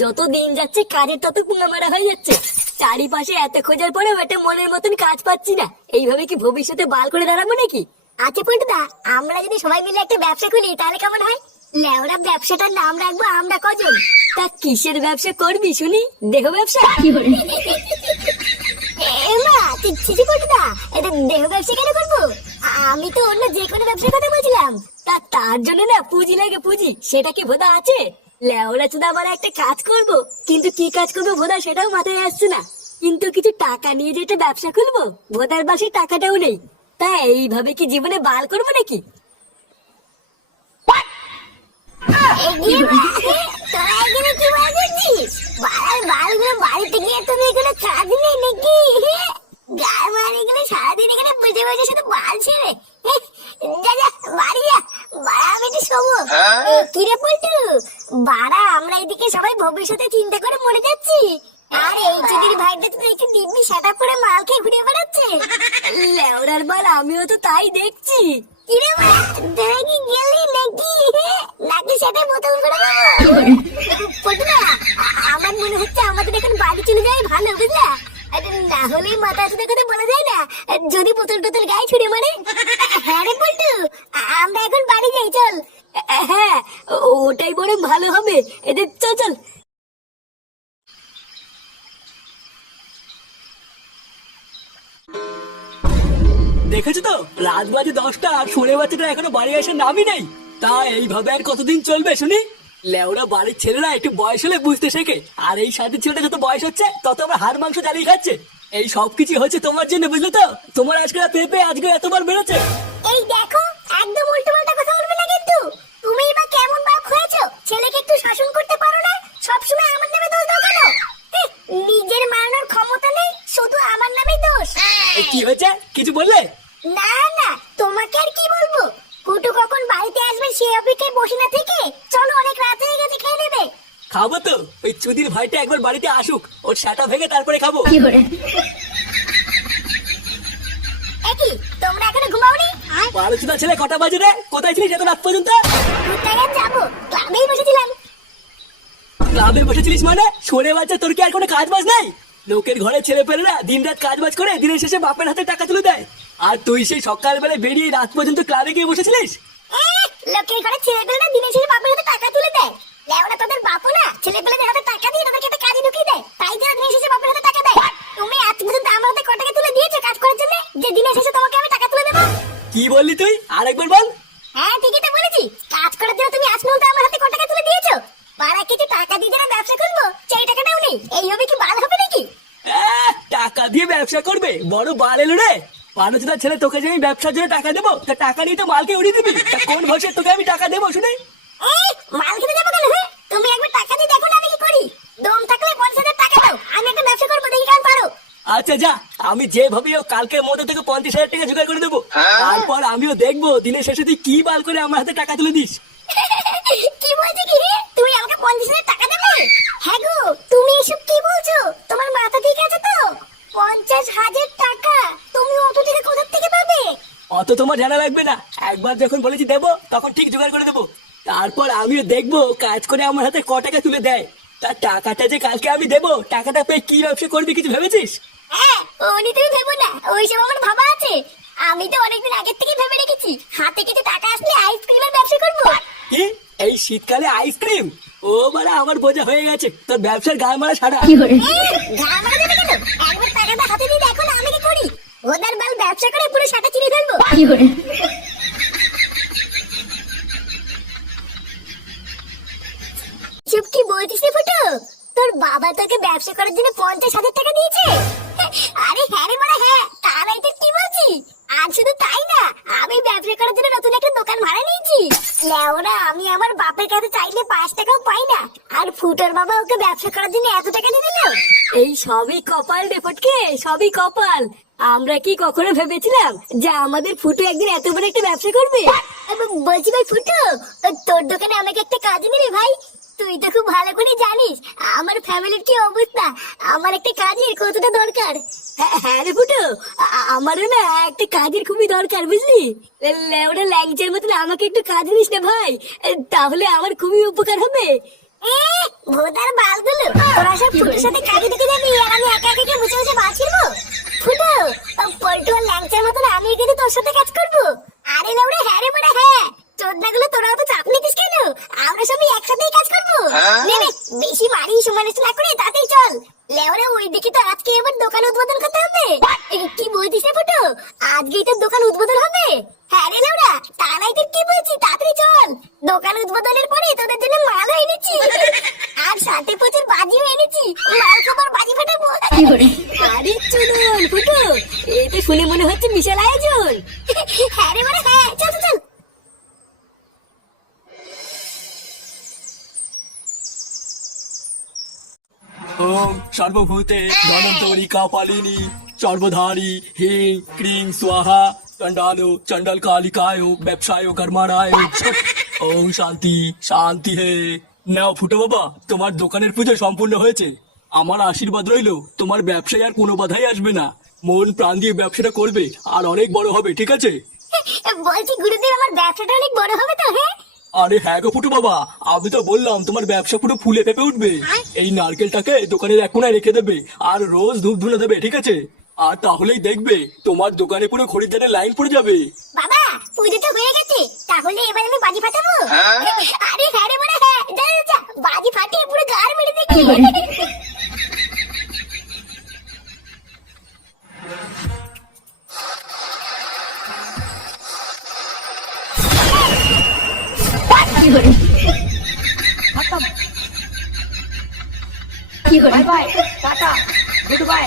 যত দিন যাচ্ছে কাজের তত পুঙ্গা মারা হয়ে যাচ্ছে। চারিপাশে এত খোঁজার পরেও একটা মনের মতন কাজ পাচ্ছি না। এইভাবে কি ভবিষ্যতে বাল করে দাঁড়াবো নাকি? আচ্ছা পল্টুদা, আমরা যদি সবাই মিলে একটা ব্যবসা খুলি তাহলে কেমন হয়? লেওরা ব্যবসাটার নাম রাখবো আমরা কজন। তা কিসের ব্যবসা করবি শুনি? দেহ ব্যবসা? মা চিঠি পল্টুদা, এটা দেহ ব্যবসা কেন করবো? আমি তো অন্য যে কোনো ব্যবসার কথা বলছিলাম। তার জন্য না পুঁজি লাগে, পুঁজি। সেটা কি ভোদা আছে? লেওরা চুদা আমার একটা কাজ করব, কিন্তু কি কাজ করবো ভোদা সেটাও মাথায় আসছে না। কিন্তু কিছু টাকা নিয়ে যেটা ব্যবসা খুলবো, ভোদার বাসে টাকাটাও নেই। তা এইভাবে কি জীবনে বাল করবো নাকি? তোরা এখানে কি বলছিস? বাড়ার বালগুলো বাড়িতে গিয়ে তুমি এগুলো কাজ নেই নাকি? গায়ে মারি গেলে সারাদিন এখানে বসে বসে শুধু বাল ছেড়ে। যা যা বাড়ি যা, বাড়া আমি একটু শোবো। কিরে পল্টু, বাড়া আমরা এদিকে সবাই ভবিষ্যতে চিন্তা করে মরে যাচ্ছি, আর এই চুদির ভাইটা তো একটু দিব্যি সেট আপ করে মাল খেয়ে ঘুরে বেড়াচ্ছে। লেওরার বাল আমিও তো তাই দেখছি। কিরে মা, দেখি গেলি নাকি? নাকি সেটা বোতল করে দেবো? পল্টুদা, আমার মনে হচ্ছে আমাদের এখন বাড়ি চলে যাই ভালো, বুঝলা? না হলে মাথা চুদা করে বলা যায় না, যদি বোতল টোতল গায়ে ছুড়ে মারে। হ্যাঁ রে পল্টু, আমরা এখন বাড়ি যাই, চল। হ্যাঁ, ওটাই বরং ভালো হবে। এদের চল চল। দেখেছো তো, রাত বাজে 10টা আর শুনে বাচ্চাটা এখনো বাড়ি আসার নামই নেই। তা এইভাবে আর কতদিন চলবে শুনি? লেওরা বাড়ির ছেলেরা একটু বয়স হলে বুঝতে শেখে, আর এই শান্তির ছেলেটা যত বয়স হচ্ছে তত আমরা হাড় মাংস জ্বালিয়ে খাচ্ছে। এই সবকিছু হচ্ছে তোমার জন্য, বুঝলে তো? তোমার আজকে পেঁপে আজকে এতবার বেড়েছে। এই দেখো, একদম উল্টো পাল্টা কথা বলবে না কিন্তু। তুমি বা কেমন বাপ হয়েছো, ছেলেকে একটু শাসন করতে পারো না? সবসময় আমার নামে দোষ দাও কেন? নিজের মানানোর ক্ষমতা নেই, শুধু আমার নামেই দোষ। কি হয়েছে, কিছু বললে? না না, তোমাকে আর কি বলবো। কুটু কখন বাড়িতে আসবে সে অপেক্ষায় বসে না থেকে চলো, অনেক রাত হয়ে গেছে, খেয়ে নেবে। খাবো তো, ওই চুদির ভাইটা একবার বাড়িতে আসুক, ওর সাটা ভেঙে তারপরে খাবো। একই, তোমরা এখনো ঘুমাওনি? 12টা ছেলে কটা বাজে রে? কোথায় ছিলিস এত রাত পর্যন্ত? কোথায় যাবো, ক্লাবেই বসেছিলাম। ক্লাবে বসেছিলিস মানে? সরে বাচ্চা, তোর কি আর কোনো কাজ বাজ নাই? লোকের ঘরে ছেলে পেলেরা দিন রাত কাজ বাজ করে দিনের শেষে বাপের হাতে টাকা তুলে দেয়, আর তুই সেই সকালবেলা বেরিয়ে রাত পর্যন্ত ক্লাবে গিয়ে বসেছিলিস? লোকের ঘরে ছেলেপেলেরা দিনের শেষে বাপের হাতে টাকা তুলে দেয়? লেওরা তোদের বাপও না ছেলেপেলেদের হাতে টাকা দিয়ে তাদেরকে একটা কাজে ঢুকিয়ে দেয়, তাই যারা দিনের শেষে বাপের হাতে টাকা দেয়। তুমি আজ পর্যন্ত আমার হাতে কত টাকা তুলে দিয়েছো কাজ করার জন্য, যে দিনের শেষে তোমাকে আমি টাকা তুলে দেবো? কি বললি তুই? আরেকবার বল। হ্যাঁ ঠিকই তো বলেছি, কাজ করার জন্য তুমি আজ পর্যন্ত আমার হাতে কত টাকা তুলে দিয়েছো? পাড়া কিছু টাকা দিয়ে যারা ব্যবসা করবো সেই টাকাটাও নেই, এই হবে কি বাল হবে নাকি? টাকা দিয়ে ব্যবসা করবে? বড় বাল এলো রে। 12টা ছেলে তোকে যে আমি ব্যবসার জন্য টাকা দেবো, তা টাকা নিয়ে তো মালকে উড়িয়ে দিবি। তা কোন ভাষে তোকে আমি টাকা দেবো শুনে? মাল খেতে যাবো কেন? হ্যাঁ, তুমি একবার টাকা দিয়ে দেখো না আমি কি করি। দম থাকলে 50,000 টাকা দাও, আমি একটা ব্যবসা করবো, দেখি কেমন পারো। আচ্ছা যা, আমি যেভাবে হোক কালকের মধ্যে থেকে 50,000 টাকা জোগাড় করে দেবো। তারপর আমিও দেখবো দিনের শেষে তুই কি বাল করে আমার হাতে টাকা তুলে দিস। কি বলছো কি? তুমি আমাকে 50,000 টাকা দেবে? হ্যাঁ গো, তুমি এসব কি বলছো? তোমার মাথা ঠিক আছে তো? 50,000 টাকা তুমি অত টাকা কোথা থেকে পাবে? অত তোমার জানা লাগবে না, একবার যখন বলেছি দেবো তখন ঠিক জোগাড় করে দেবো। তারপর আমিও দেখবো কাজ করে আমার হাতে ক টাকা তুলে দেয়। তার টাকাটা যে কালকে আমি দেবো, টাকাটা পেয়ে কি ব্যবসা করবি কিছু ভেবেছিস? হ্যাঁ, ওনি তুমি ভেবো না, ওইসব আমার ভাবা আছে। আমি তো অনেকদিন আগের থেকে ভেবে রেখেছি, হাতে কিছু টাকা আসলে আইসক্রিমের ব্যবসা করবো। কি এই শীতকালে আইসক্রিম? ও বাড়া, আমার বোঝা হয়ে গেছে তোর ব্যবসার গায়ে মারা সারা। ঘা মারা যাবে কেন? একবার টাকাটা হাতে দিয়ে দেখো না আমি কি করি। ওদের বাল ব্যবসা করে পুরো সাটা চিনে ফেলবো। চুপ, কি বলছিস রে ফুটো? তোর বাবা তোকে ব্যবসা করার জন্য 50,000 টাকা দিয়েছে? আরে হ্যাঁ রে মারা, হ্যাঁ। তা নাই তো কি বলছি? আর শুধু তাই না, আমি ব্যবসা করার জন্য নতুন একটা দোকান ভাড়া নিয়েছি। লেওরা, আমি আমার বাপের কাছে চাইলে 5 টাকাও পাই না, আর ফুটোর বাবা ওকে ব্যবসা করার জন্য এত টাকা দিয়ে দিল। এই সবই কপাল রে ফটকে, সবই কপাল। আমরা কি কখনো ভেবেছিলাম যে আমাদের ফুটু একদিন এত বড় একটা ব্যবসা করবে? বলছি ভাই ফুটো, তোর দোকানে আমাকে একটা কাজ নিলে ভাই? তুই তো খুব ভালো করে জানিস আমার ফ্যামিলির কি অবস্থা, আমার একটা কাজের কতটা দরকার। হ্যাঁ রে ফুটু, আমারও না একটা কাজের খুবই দরকার, বুঝলি? ওটা ল্যাংচের মতন আমাকে একটু কাজ দিস না ভাই, তাহলে আমার খুবই উপকার হবে। ভোদার বালগুলো, তোরা সব ফুটোর সাথে কাজে ঢুকে যাবি আর আমি একা একা গিয়ে বসে বসে বাল ছিড়বো? ফুটো, পল্টু আর ল্যাংচার মতন আমি কিন্তু তোর সাথে কাজ করবো। আরে লেউড়ে, হ্যাঁ রে বড়া হ্যাঁ, চোদনাগুলো তোরাও তো চাপ নিতিস কেন? আমরা সবাই একসাথেই কাজ করবো। নে নে, বেশি মারি সমালোচ না করে তাড়াতাড়ি চল। লেউড়ে, ওই দিকে তো আজকে এবার দোকান উদ্বোধন করতে হবে। কি বলছিস রে ফুটো, আজকেই তো দোকান উদ্বোধন হবে? হ্যাঁ রে লেউড়া, তা নাই তো কি বলছি, তাড়াতাড়ি চল। দোকান উদ্বোধনের পরে তোদের জন্য মালও এনেছি আর সাথে প্রচুর বাজিও এনেছি। মাল খাবার বাজি ফাটাবো। আরে চুদন ফুটো, এই তো শুনে মনে হচ্ছে বিশাল আয়োজন। হ্যাঁ রে বড়া হ্যাঁ, চল চল চল। ওম সর্বভূতে ধনন্তরি কাপালিনী সর্বধারী হিং ক্রিং স্বাহা চণ্ডালো চণ্ডাল কালিকায় ব্যবসায় কর্মাণায় ওম শান্তি শান্তি হে। নাও ফুটো বাবা, তোমার দোকানের পুজো সম্পূর্ণ হয়েছে। আমার আশীর্বাদ রইলো, তোমার ব্যবসায় আর কোনো বাধাই আসবে না। মন প্রাণ দিয়ে ব্যবসাটা করবে আর অনেক বড় হবে, ঠিক আছে? বলছি গুরুদেব, আমার ব্যবসাটা অনেক বড় হবে তো? হ্যাঁ আরে হ্যাঁ গো ফুটু বাবা, আমি তো বললাম তোমার ব্যবসা পুরো ফুলে ফেপে উঠবে। এই নারকেলটাকে দোকানের এক কোনায় রেখে দেবে আর রোজ ধূপ ধুলে দেবে, ঠিক আছে? আর তাহলেই দেখবে তোমার দোকানে পুরো খরিদ্দারের লাইন পড়ে যাবে। বাবা, পুজো তো হয়ে গেছে, তাহলে এবার আমি বাজি ফাটাবো? আরে হ্যাঁ রে বড়া হ্যাঁ, যা যা, যা, বাজি ফাটিয়ে পুরো গাড় মেরে দেখি। Bye bye tata good bye